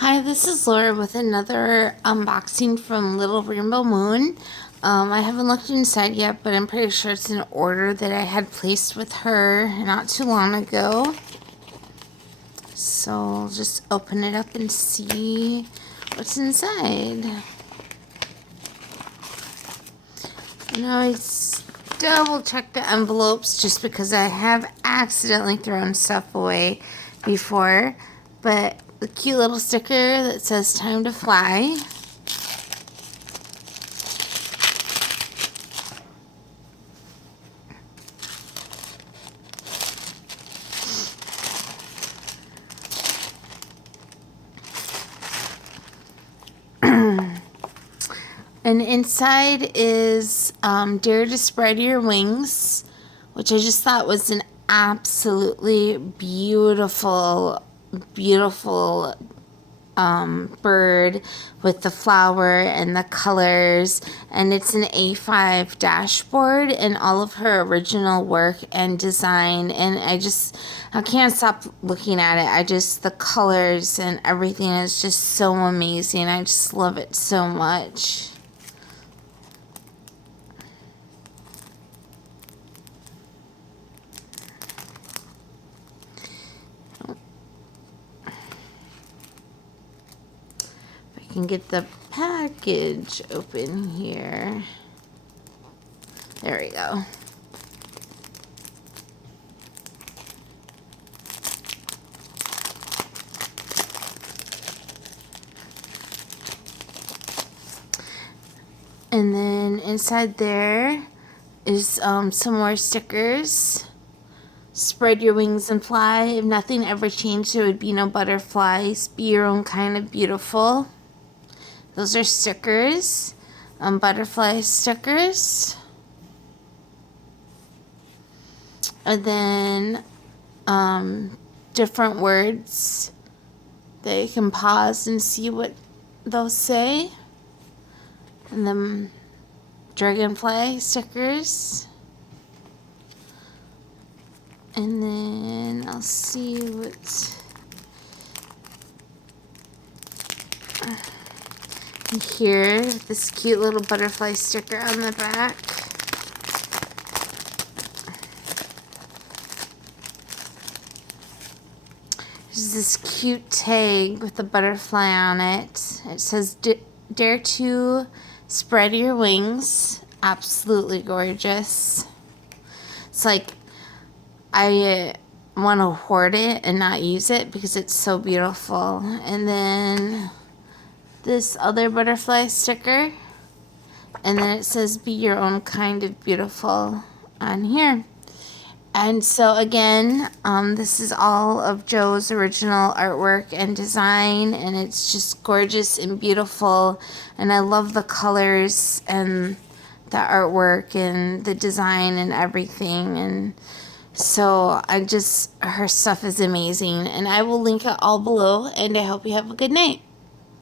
Hi, this is Laura with another unboxing from LittleRainbowMoon. I haven't looked inside yet, but I'm pretty sure it's an order that I had placed with her not too long ago. So I'll just open it up and see what's inside. And I always double check the envelopes just because I have accidentally thrown stuff away before. But the cute little sticker that says "Time to Fly." And inside is Dare to Spread Your Wings, which I just thought was an absolutely beautiful, beautiful bird with the flower and the colors. And it's an A5 dashboard and all of her original work and design. And I can't stop looking at it. The colors and everything is just so amazing. I just love it so much. Can get the package open here. There we go. And then inside there is some more stickers. Spread your wings and fly. If nothing ever changed, there would be no butterflies. Be your own kind of beautiful. Those are stickers, butterfly stickers. And then different words that you can pause and see what they'll say. And then dragonfly stickers. And then I'll see what... Here, this cute little butterfly sticker on the back. There's this cute tag with a butterfly on it. It says, "Dare to spread your wings." Absolutely gorgeous. It's like, I want to hoard it and not use it because it's so beautiful. And then this other butterfly sticker, and then it says "Be your own kind of beautiful" on here. And so again, this is all of Joe's original artwork and design, and it's just gorgeous and beautiful, and I love the colors and the artwork and the design and everything. And so her stuff is amazing, and I will link it all below, and I hope you have a good night.